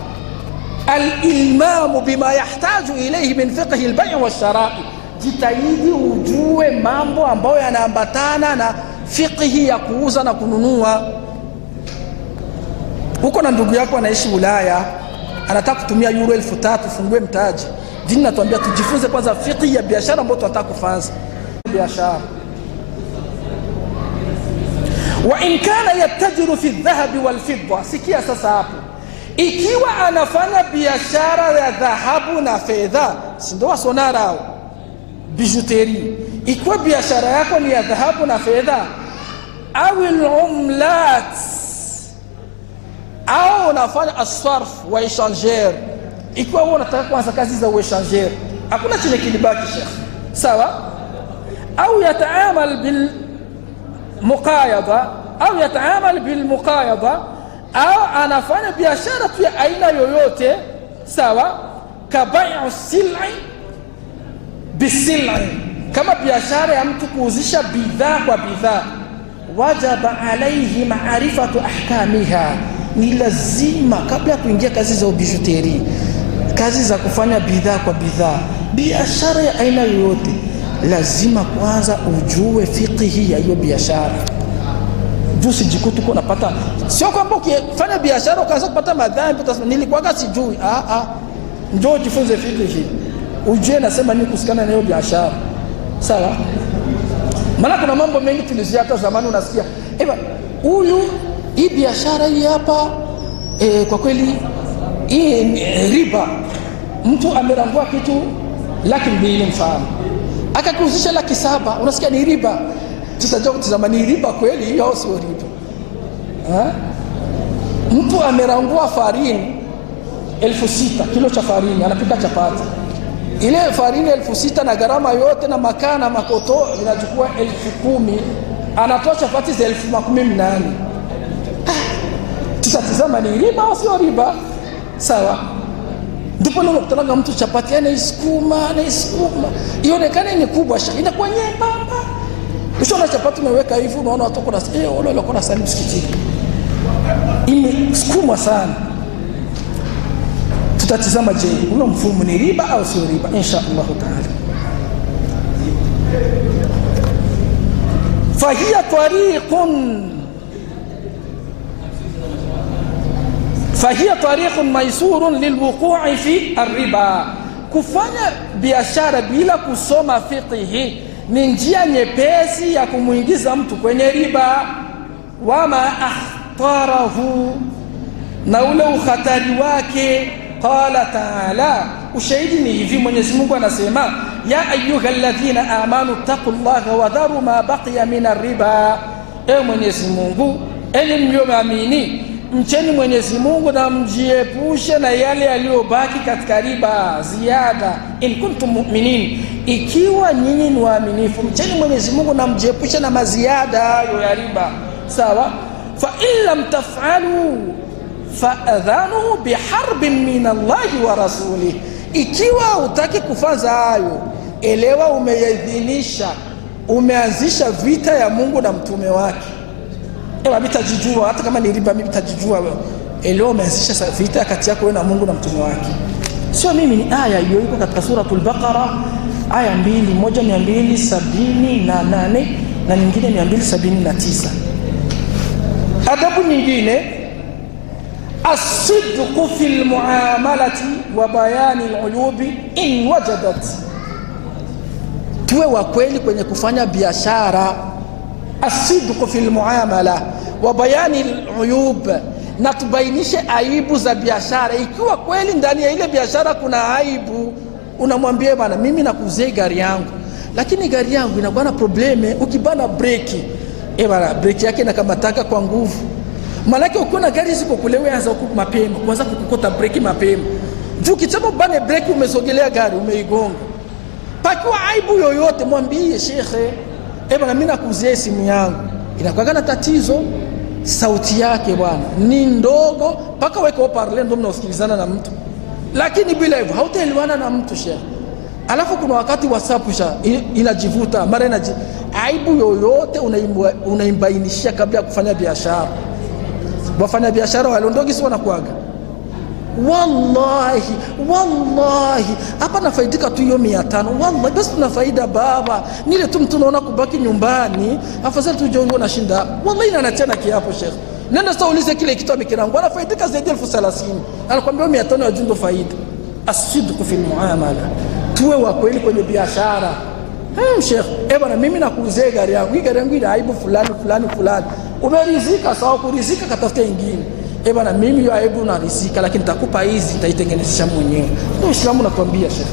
al-ilmamu bima yahtaju ilayhi min fiqhi al-bay' wash-shara'i, jitahidi ujue mambo ambayo yanaambatana na fiqhi ya kuuza na kununua. Uko na ndugu yako anaishi Ulaya, anataka kutumia euro 3000 fungue mtaji. Dini natuambia tujifunze kwanza fiqhi ya biashara ambayo tunataka kufanya biashara. Wa in kana yattajiru fi dhahabi wal fidda, sikia sasa hapo, ikiwa anafanya biashara ya dhahabu na fedha, si ndio wasonara hao, bijuteri. Ikiwa biashara yako ni ya dhahabu na fedha, au al-umlat, au unafanya asarf wa échangeur, ikiwa wewe unataka kuanza kazi za échangeur, hakuna chenye kilibaki Sheikh. Sawa, au yataamal bil muqayada, au yataamal bil muqayada, au anafanya biashara tu ya aina yoyote. Sawa, kabai'u sil'i bisil'i, kama biashara ya mtu kuuzisha bidhaa kwa bidhaa. Wajaba alayhi ma'rifatu ahkamiha, ni lazima kabla ya kuingia kazi za bijuteri, kazi za kufanya bidhaa kwa bidhaa, biashara ya aina yoyote, lazima kwanza ujue fiqhi ya hiyo biashara. Jusi jikutu kuna pata, sio kwamba ukifanya biashara ukaanza kupata madhambi utasema nilikuwa sijui. Njoo jifunze fiqhi, ujue nasema nini kusikana na hiyo biashara. Sawa, maana kuna mambo mengi tuliziata zamani, unasikia huyu hii biashara hii hapa kwa kweli hii riba, mtu amerangua kitu 200,000 mfano, akakuuzisha 700,000, unasikia ni riba. Tutajua kutazama ni riba kweli hiyo au sio riba. Mtu amerangua farini 6,000, kilo cha farini, anapika chapati. Ile farini 6,000 na gharama yote na makaa na makoto inachukua 10,000, anatoa chapati za 18,000. Tutatazama ni riba au sio riba. Sawa, ndipo ndio tunataka mtu chapati anaisukuma ionekane ni kubwa, inakuwa nyembamba. Ushaona chapati umeweka hivi, unaona watu kuna wale wako na sali msikitini, imesukuma sana. Tutatazama, je, ule mfumo ni riba au sio riba, insha Allah taala. fahiya tariqun maysurun lilwuqu'i fi arriba. Kufanya biashara bila kusoma fiqhi ni njia nyepesi ya kumuingiza mtu kwenye riba. Wama akhtarahu, na ule ukhatari wake. Qala ta'ala, ushahidi ni hivi, Mwenyezi Mungu anasema, ya ayyuhalladhina amanu taqullaha wa dharu ma baqiya min arriba. Mwenyezi Mungu, enyi mlioamini, mcheni Mwenyezi Mungu na mjiepushe na yale yaliyobaki katika riba ziada, in kuntum mu'minin, ikiwa nyinyi ni waaminifu. Mcheni Mwenyezi Mungu na mjiepushe na maziada hayo ya riba, sawa. Fa in lam taf'alu fa'adhanuhu biharbin min Allahi wa rasulih, ikiwa utaki kufanza hayo, elewa umeidhinisha, umeanzisha vita ya Mungu na mtume wake. Ewa bitajijua, hata kama ni riba mimi bitajijua wewe. Elewa umeanzisha vita kati yako wewe na Mungu na mtume wake. Sio mimi, ni aya hiyo iko katika suratul Baqara aya 2, moja 278 na nyingine 279. Adabu nyingine, as-sidqu fil muamalati wa bayani al-uyubi in wajadat, tuwe wa kweli kwenye kufanya biashara. As-sidqu fil muamala wa bayani al-uyub, na tubainishe aibu za biashara. Ikiwa kweli ndani ya ile biashara kuna aibu, unamwambia bana, mimi nakuuzia gari yangu, lakini gari yangu inakuwa na probleme, ukibana breki bana breki yake inakamataka kwa nguvu. Malaki ukiona gari ziko kulewe, anza huko mapema, kwanza kukokota breki mapema. Juu kichamo bane breki, umesogelea gari umeigonga. Pakiwa aibu yoyote, mwambie shekhe, bana mimi nakuuzia simu yangu, inakuwa na tatizo, sauti yake bwana ni ndogo, paka weka parleur ndio mnasikilizana na mtu. Lakini bila hivyo hautaelewana na mtu shekhe. Alafu kuna wakati WhatsApp inajivuta, mara aibu yoyote unaimbainishia kabla ya kufanya biashara. Wafanya biashara waliondogi si wanakuaga, wallahi hapa nafaidika tu hiyo 500, wallahi basi tuna faida baba, nile tu mtu naona kubaki nyumbani, afadhali tujongo na shinda. Wallahi nanachana kiapo shekhi, nenda saulize kile kitu amekirangu anafaidika zaidi 1030, anakuambia 500 ya jundo faida. As-sidqu fil muamala, tuwe wa kweli kwenye biashara. Shekhi, bwana mimi nakuuzia gari yangu, hii gari yangu ina aibu fulani fulani fulani. Umerizika sawa, kurizika katafuta nyingine. Bwana mimi hiyo aibu narizika, lakini nitakupa hizi, nitaitengenezesha mwenyewe. Ndio Uislamu natuambia shekhi.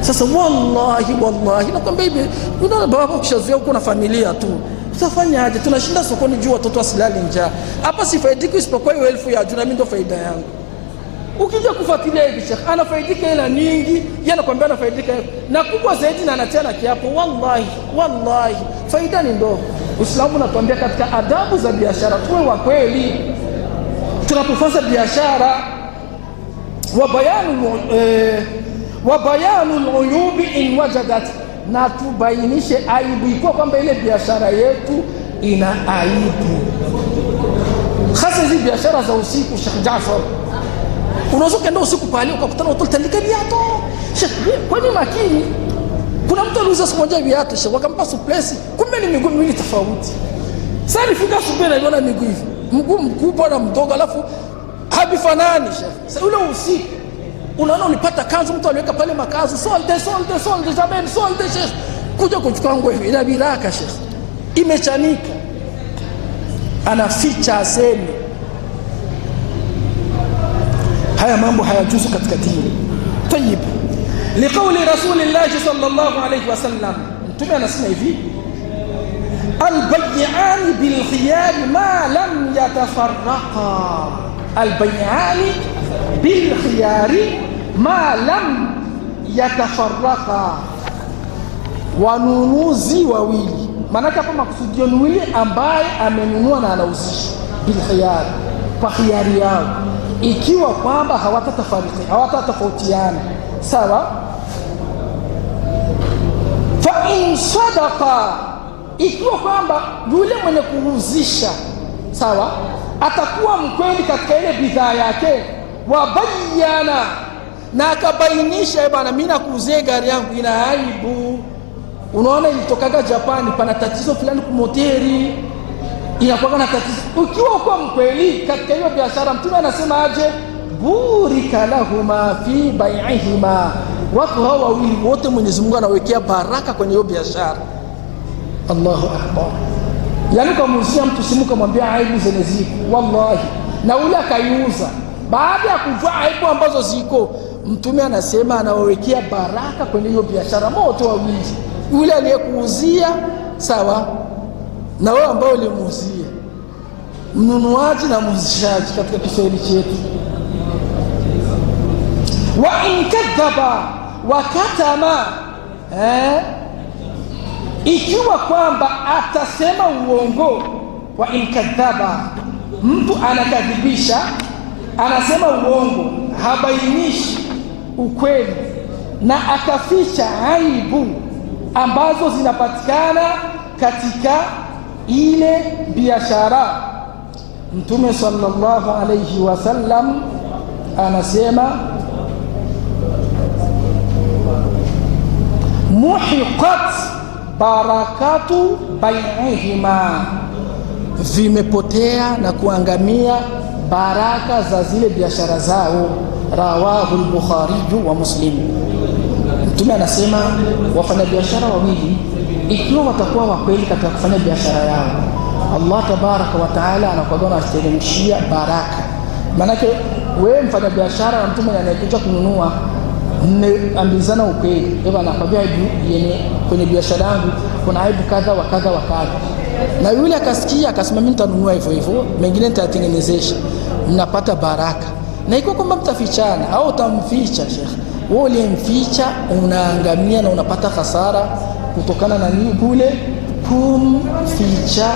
Sasa wallahi nakwambia hivi, unaona baba ukishazoea uko na familia tu, utafanyaje? Tunashinda sokoni juu watoto wasilali njaa. Hapa sifaidiki isipokuwa hiyo 1000 ya juu, na mimi ndo faida yangu. Ukija kufuatilia hivi shekhi, anafaidika hela nyingi, yeye anakuambia anafaidika na kubwa zaidi, na anatena kiapo. Wallahi faida ni ndogo. Uislamu unatuambia katika adabu za biashara tuwe wa kweli tunapofanya biashara. Wa bayanu al-uyubi in wajadat, na tubainishe aibu ikiwa kwamba ile biashara yetu ina aibu. Hasa hizi biashara za usiku, Sheikh Jaafar, unaweza kwenda usiku pale ukakutana watu tandika viatu. Sheikh, kwani makini, kuna mtu aliuza siku moja viatu Sheikh, wakampa suplesi, kumbe ni miguu miwili tofauti. Sasa nifika asubuhi na niona miguu hivi, mguu mkubwa na mdogo, alafu habifanani Sheikh. Sasa ule usiku unaona ulipata kanzu, mtu aliweka pale makazu, solde jamani, solde Sheikh, kuja kuchukua nguo hivi ina biraka Sheikh, imechanika, anaficha asemi. Haya mambo hayajuzu katika dini. Tayib, liqauli Rasulillah sallallahu alayhi wasallam, mtume anasema hivi, albay'ani bilkhiyar ma lam yatafarraqa. Albay'ani bilkhiyar ma lam yatafarraqa, wanunuzi wawili. Maana hapa makusudio ni yule ambaye amenunua na anauzisha bilkhiyar, kwa khiyari yao, ikiwa kwamba hawatatofautiana, sawa. Fa in sadaqa, ikiwa kwamba yule mwenye kuuzisha, sawa, atakuwa mkweli katika ile bidhaa yake, wa bayana, na akabainisha, bwana mimi nakuuzia gari yangu ina aibu, unaona ilitokaga Japani, pana tatizo fulani kumoteri, inakuwa na tatizo. Ukiwa uko mkweli katika hiyo biashara, mtume anasema aje, burika lahuma fi bai'ihima, watu hao wawili wote Mwenyezi Mungu anawekea baraka kwenye hiyo biashara. Allahu akbar. Yani kumuuzia mtu simu kumwambia aibu zenye ziko, wallahi, na ule akaiuza baada ya kujua aibu ambazo ziko, mtume anasema anawekea baraka kwenye hiyo biashara wote wawili, yule aliyekuuzia, sawa, na wewe ambao ulimuuzia. mnunuaji na muuzishaji katika Kiswahili chetu. Wa in kadhaba wa katama, ikiwa kwamba atasema uongo. Wa in kadhaba, mtu anakadhibisha, anasema uongo, habainishi ukweli na akaficha aibu ambazo zinapatikana katika ile biashara. Mtume sallallahu alayhi wasallam anasema muhiqat barakatu bai'ihima, vimepotea na kuangamia baraka za zile biashara zao. Rawahu al-Bukhari wa Muslim. Mtume anasema wafanya biashara wawili ikiwa watakuwa wa kweli katika kufanya biashara yao, Allah tabaraka wa taala anakuwa anateremshia baraka. Manake wewe mfanya biashara na mtu mwenye anayekuja kununua, mmeambizana ukweli, eba anakwambia yeye kwenye biashara yangu kuna aibu kadha wa kadha wa kadha, na yule akasikia akasema mimi nitanunua hivyo hivyo, mengine nitatengenezesha, mnapata baraka. Na iko kwamba mtafichana au utamficha shekhi, wewe uliyemficha unaangamia na unapata hasara kutokana na nini? Kule kumficha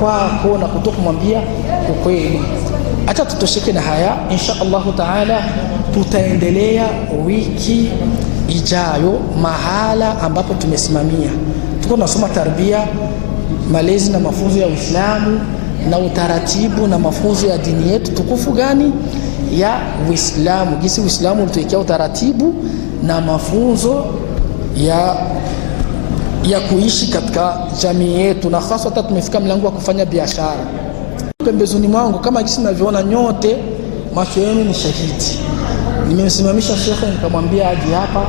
kwako na kutokumwambia ukweli. Acha tutosheke na haya, insha Allahu taala tutaendelea wiki ijayo mahala ambapo tumesimamia. Tuko tunasoma tarbia, malezi na mafunzo ya Uislamu na utaratibu na mafunzo ya dini yetu tukufu gani ya Uislamu, jinsi Uislamu ulituwekea utaratibu na mafunzo ya kuishi katika jamii yetu, na hasa hata tumefika mlango wa kufanya biashara. Pembezoni mwangu kama jinsi mnavyoona nyote, macho yenu ni shahidi. Nimemsimamisha shekhe nikamwambia aje hapa,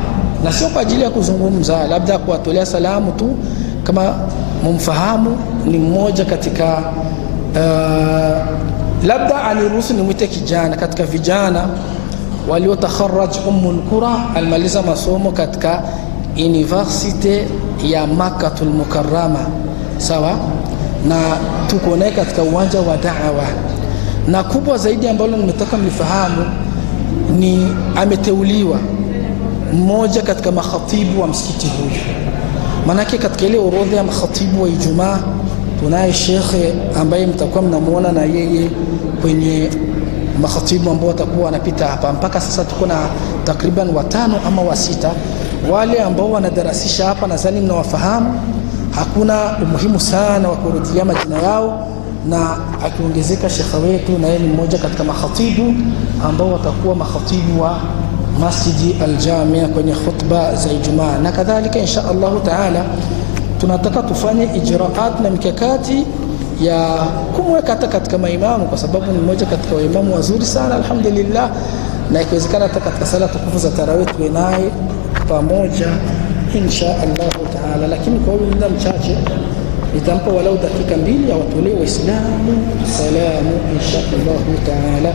na sio kwa ajili ya kuzungumza, labda kuwatolea salamu tu. Kama mumfahamu, ni mmoja katika labda aniruhusu nimwite kijana katika vijana waliotakharraj Ummul Qura, alimaliza masomo katika University ya Makkatul Mukarrama, sawa, na tuko naye katika uwanja wa da'wa. Na kubwa zaidi ambalo nimetaka mlifahamu ni ameteuliwa mmoja katika makhatibu wa msikiti huyu. Manake katika ile orodha ya makhatibu wa Ijumaa tunaye shekhe ambaye mtakuwa mnamuona na yeye kwenye makhatibu ambao watakuwa wanapita hapa. Mpaka sasa tuko na takriban 5 ama 6. Wale ambao wanadarasisha hapa nadhani mnawafahamu, hakuna umuhimu sana wa kurudia majina yao, na akiongezeka shekhe wetu na yeye ni mmoja katika makhatibu ambao watakuwa makhatibu wa Masjidi Al-Jamia kwenye khutba za Ijumaa. Na kadhalika insha Allah taala tunataka tufanye ijraat na mikakati ya kumweka hata katika maimamu, kwa sababu ni mmoja katika waimamu wazuri sana alhamdulillah, na ikiwezekana hata katika sala tukufu za tarawih tuwe naye pamoja insha Allah taala. Lakini kwa muda mchache nitampa walau dakika 2 awatolee waislamu salamu insha Allah taala.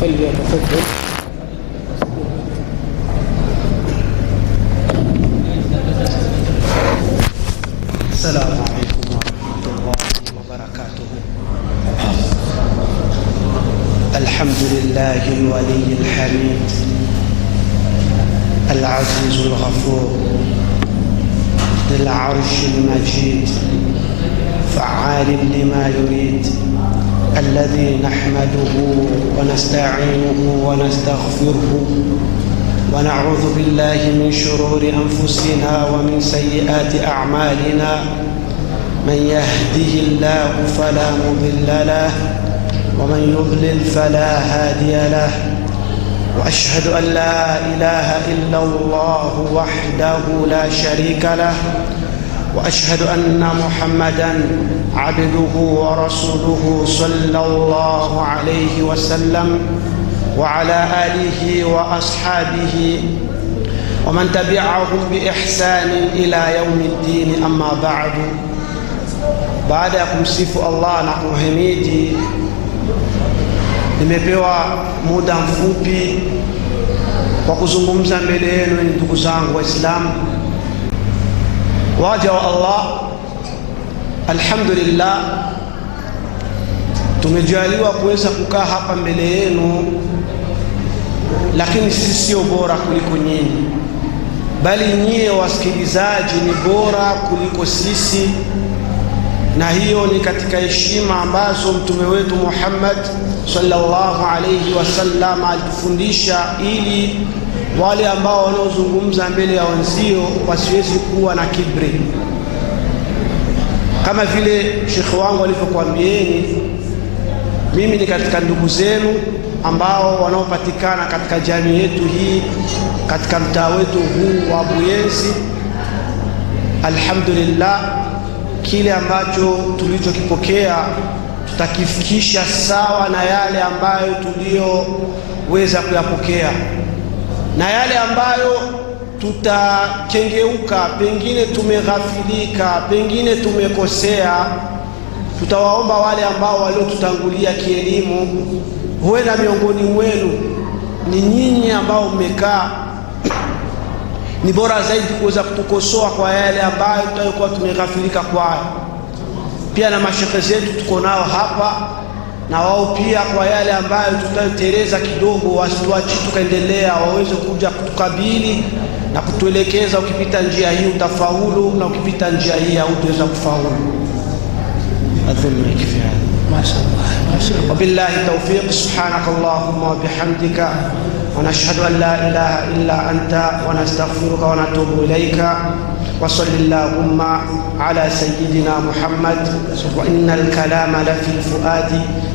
Falyatafadhal. السلام عليكم ورحمة الله وبركاته. الحمد لله الولي الحميد العزيز الغفور ذي العرش المجيد فعال لما يريد، الذي نحمده ونستعينه ونستغفره ونعوذ بالله من شرور أنفسنا ومن سيئات أعمالنا. من يهده الله فلا مضل له ومن يضلل فلا هادي له، وأشهد أن لا إله إلا الله وحده لا شريك له، وأشهد أن محمدًا عبده ورسوله صلى الله عليه وسلم وعلى آله وأصحابه ومن تبعهم بإحسان إلى يوم الدين. أما بعد. Baada ya kumsifu Allah na kumhimidi, nimepewa muda mfupi kwa kuzungumza mbele yenu, ndugu zangu Waislamu, waja wa Allah. Alhamdulillah, tumejaliwa kuweza kukaa hapa mbele yenu, lakini sisi sio bora kuliko nyinyi, bali nyie wasikilizaji ni bora kuliko sisi. Na hiyo ni katika heshima ambazo mtume wetu Muhammad sallallahu alayhi wasallam alitufundisha, ili wale ambao wanaozungumza mbele ya wenzio wasiwezi kuwa na kibri. Kama vile shekhi wangu alivyokuambieni, mimi ni katika ndugu zenu ambao wanaopatikana katika jamii yetu hii, katika mtaa wetu huu wa Buyenzi. Alhamdulillah, kile ambacho tulichokipokea tutakifikisha sawa na yale ambayo tuliyoweza kuyapokea, na yale ambayo tutakengeuka, pengine tumeghafilika, pengine tumekosea, tutawaomba wale ambao waliotutangulia kielimu. Huenda miongoni mwenu ni nyinyi ambao mmekaa, ni bora zaidi kuweza kutukosoa kwa yale ambayo tutakuwa tumeghafilika kwayo. Pia na mashekhe zetu tuko nao hapa, na wao pia kwa yale ambayo tutayoteleza kidogo, wasituachi tukaendelea, waweze kuja kutukabili na kutuelekeza, ukipita njia hii utafaulu, na ukipita njia hii hautaweza kufaulu. Adhulma ikifia. Mashaallah. وبالله التوفيق. سبحانك اللهم وبحمدك ونشهد أن لا إله إلا أنت ونستغفرك ونتوب إليك. وصل اللهم على سيدنا محمد. وإن الكلام لفي الفؤاد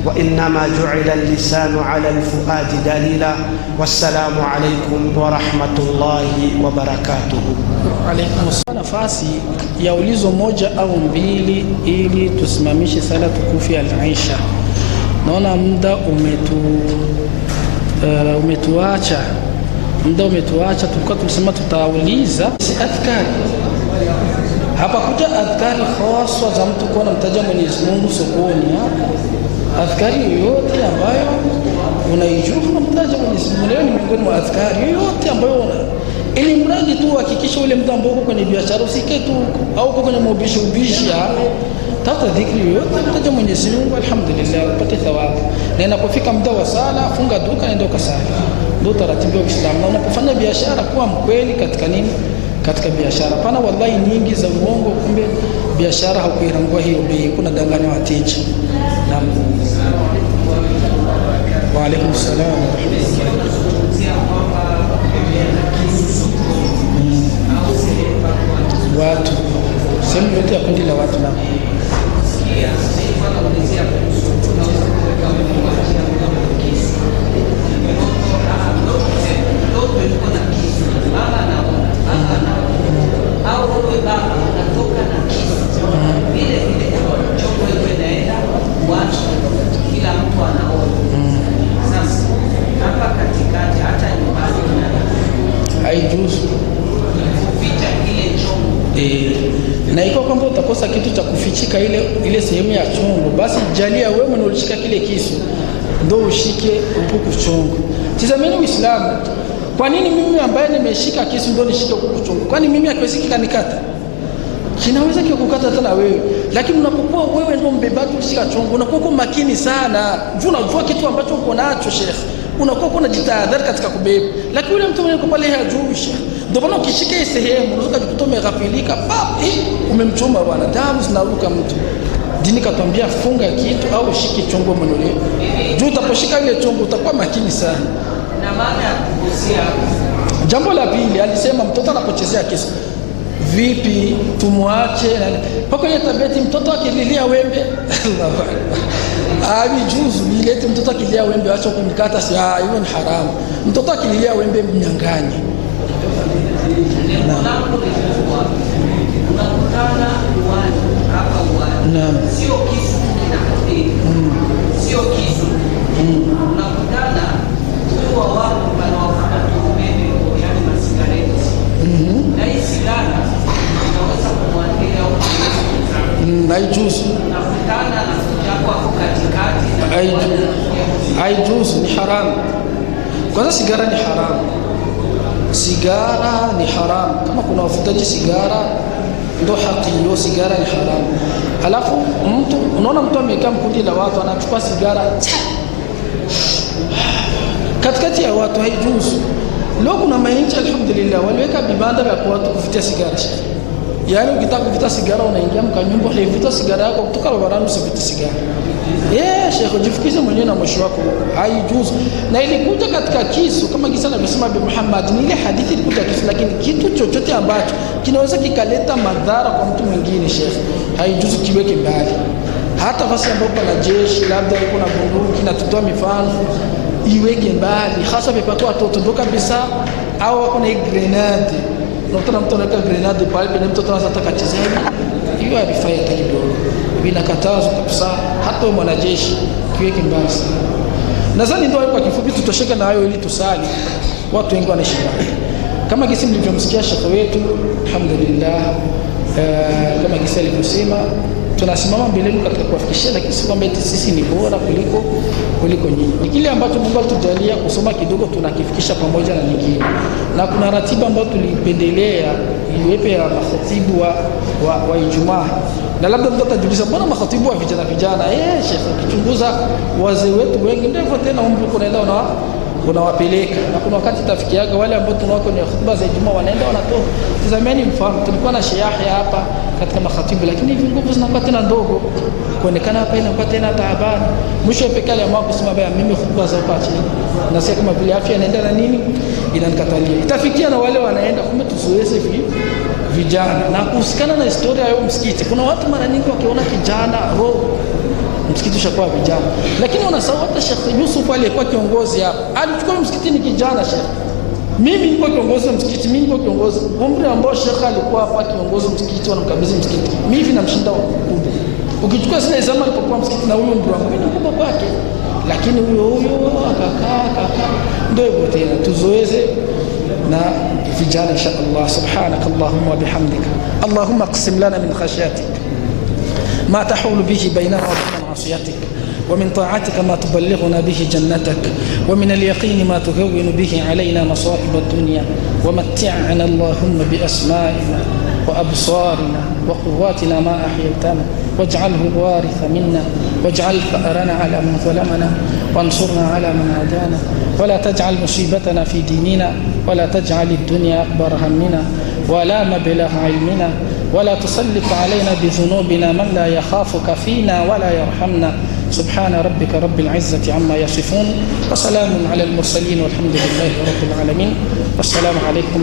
وإنما جعل اللسان على الفؤاد دليلا. والسلام عليكم ورحمة الله وبركاته. Alaykum assalam. Nafasi ya ulizo moja au mbili ili tusimamishe sala tukufu ya al-Isha. Naona muda umetuacha, tulikuwa tulisema tutauliza adhkari. Hapa kuja adhkari khaswa za mtu kuwa anamtaja Mwenyezi Mungu sokoni. Adhkari yoyote ambayo unaijua unamtaja Mwenyezi Mungu, leo ni miongoni mwa adhkari yoyote ambayo ili mradi tu hakikisha ule muda ambao uko kwenye biashara usike tu au uko kwenye ubishi tafuta dhikri yoyote, mtaja Mwenyezi Mungu, alhamdulillah, upate thawabu. Na inapofika muda wa sala, funga duka, nenda ukasali. Ndio taratibu wa Uislamu. Na unapofanya biashara, kuwa mkweli katika nini? Katika biashara. Pana wallahi nyingi za uongo, kumbe biashara haukuirangua hiyo bei, kuna danganya wateja. Naam. Wa alaykum salaam. Watu sehemu yote ya kundi la watu na haijuzu. Na iko kwamba utakosa kitu cha kufichika ile sehemu ya chongo, basi jalia wewe mwenye ulishika kile kisu ndio ushike huku chongo. Tazameni Uislamu, kwa nini mimi ambaye nimeshika kisu ndio nishike huku chongo? Kwani mimi akiwezi kikanikata? Kinaweza kukukata hata na wewe. Lakini unapokuwa wewe ndio mbebaji ulishika chongo, unakuwa makini sana. Unajua kitu ambacho uko nacho Sheikh, unakuwa unajitahadhari katika kubeba. Lakini yule mtu mwenye pale hajui, ndio maana ukishika hii sehemu unaweza kujikuta umeghafilika, umemchoma bwana, damu zinaruka mtu. Dini katuambia funga kitu au shike chongo mwenyewe. Juu utaposhika ile chongo utakuwa makini sana. Na maana ya kugusia. Jambo la pili, alisema mtoto anapochezea kisu, vipi tumwache? Pako ile tabeti mtoto akililia wembe Allahu Akbar. Juzu ile mtoto akilia wembe acha kumkata, si hiyo ni haramu. Mtoto akilia wembe mnyanganye. Unakutana uwani hapa uwani. Sio kisu kinakupiga. Sio kisu. Unakutana kwa watu wanaofanya umeme, yani masigareti. Na hii sigara inaweza kumwathiri au kumweza. Haijuzu. Unakutana na mtu wako katikati. Haijuzu, ni haramu. Kwanza sigara ni haramu. Sigara ni haramu. Kama kuna wafutaji sigara, ndo haki hiyo, sigara ni haramu. Alafu mtu unaona mtu amekaa mkundi la watu anachukua sigara katikati ya watu, haijuzu. Leo kuna mainchi alhamdulillah waliweka vibanda vya watu kuvutia sigara. Yaani ukitaka kuvuta sigara unaingia mkanyumba unavuta sigara yako kutoka barabarani, usivute sigara. Sheikh, jifikize mwenyewe na mwisho wako, haijuzu. Na ilikuja katika kisu kama kisa anasema Bi Muhammad, ni ile hadithi ilikuja kisu, lakini kitu chochote ambacho kinaweza kikaleta madhara kwa mtu mwingine, Sheikh, haijuzu kiweke mbali. Hata basi ambapo pana jeshi labda yuko na bunduki na tutoa mifano, iweke mbali, hasa pepato watoto ndo kabisa, au wako na grenade. Unakuta mtu anaweka grenade pale na mtoto anataka kachezea, hiyo haifai hata kidogo. Vinakatazwa kabisa, hata mwanajeshi kiweke mbali sana. Nadhani ndio kwa kifupi tutosheka na hayo ili tusali. Watu wengi wanashinda. Kama kisi mlivyomsikia shekhe wetu, alhamdulillah, kama kisi alivyosema, tunasimama mbele yenu katika kuwafikishia, lakini si kwamba sisi ni bora kuliko nyinyi. Ni kile ambacho Mungu alitujalia kusoma kidogo tunakifikisha pamoja na nyingine. Na kuna ratiba ambayo tulipendelea iwepe ya makhatibu wa Ijumaa. Na labda mtu atajiuliza mbona makhatibu wa vijana? Sheikh, ukichunguza wazee wetu wengi ndio hivyo tena, umri unaenda unawapeleka. Na kuna wakati tafikiaga wale ambao tunawako ni khutba za Ijumaa wanaenda wanatoka. Tazameni mfano, tulikuwa na sheikh hapa katika makhatibu, lakini hivi nguvu zinakuwa tena ndogo. Kuonekana hapa inakuwa tena taabani. Mwisho pekali ya mwaka kusema baya mimi khutba za hapa chini. Na sasa kama vile afya inaenda na nini inanikatalia. Itafikia na wale wanaenda kumbe tuzoeze vijana na kuhusikana na historia ya msikiti. Kuna watu mara nyingi wakiona kijana msikiti ushakuwa vijana, lakini wanasahau hata Sheikh Yusuf aliyekuwa kiongozi hapa alichukua msikiti ni kijana. Sheikh, mimi nilikuwa kiongozi wa msikiti, mimi nilikuwa kiongozi umri ambao Sheikh alikuwa hapa kiongozi msikiti, wanamkabidhi msikiti, mimi hivi namshinda ukubwa. Ukichukua zile zama alipokuwa msikiti na huyo umri wangu mimi mkubwa kwake, lakini huyo akakaa ndio hivyo tena. Tuzoeze na vijana insha Allah. Subhanakallahumma wa bihamdika, Allahumma aqsim lana min khashyatik ما تحول به بيننا وبين معصيتك، ومن طاعتك ما تبلغنا به جنتك، ومن اليقين ما تهون به علينا مصائب الدنيا، ومتعنا اللهم بأسمائنا وأبصارنا وقواتنا ما أحييتنا، واجعله الوارث منا، واجعل ثأرنا على من ظلمنا، وانصرنا على من عادانا، ولا تجعل مصيبتنا في ديننا، ولا تجعل الدنيا أكبر همنا ولا مبلغ علمنا، ولا تسلط علينا بذنوبنا من لا يخافك فينا ولا يرحمنا. سبحان ربك رب العزة عما يصفون، وسلام على المرسلين والحمد لله رب العالمين. والسلام عليكم.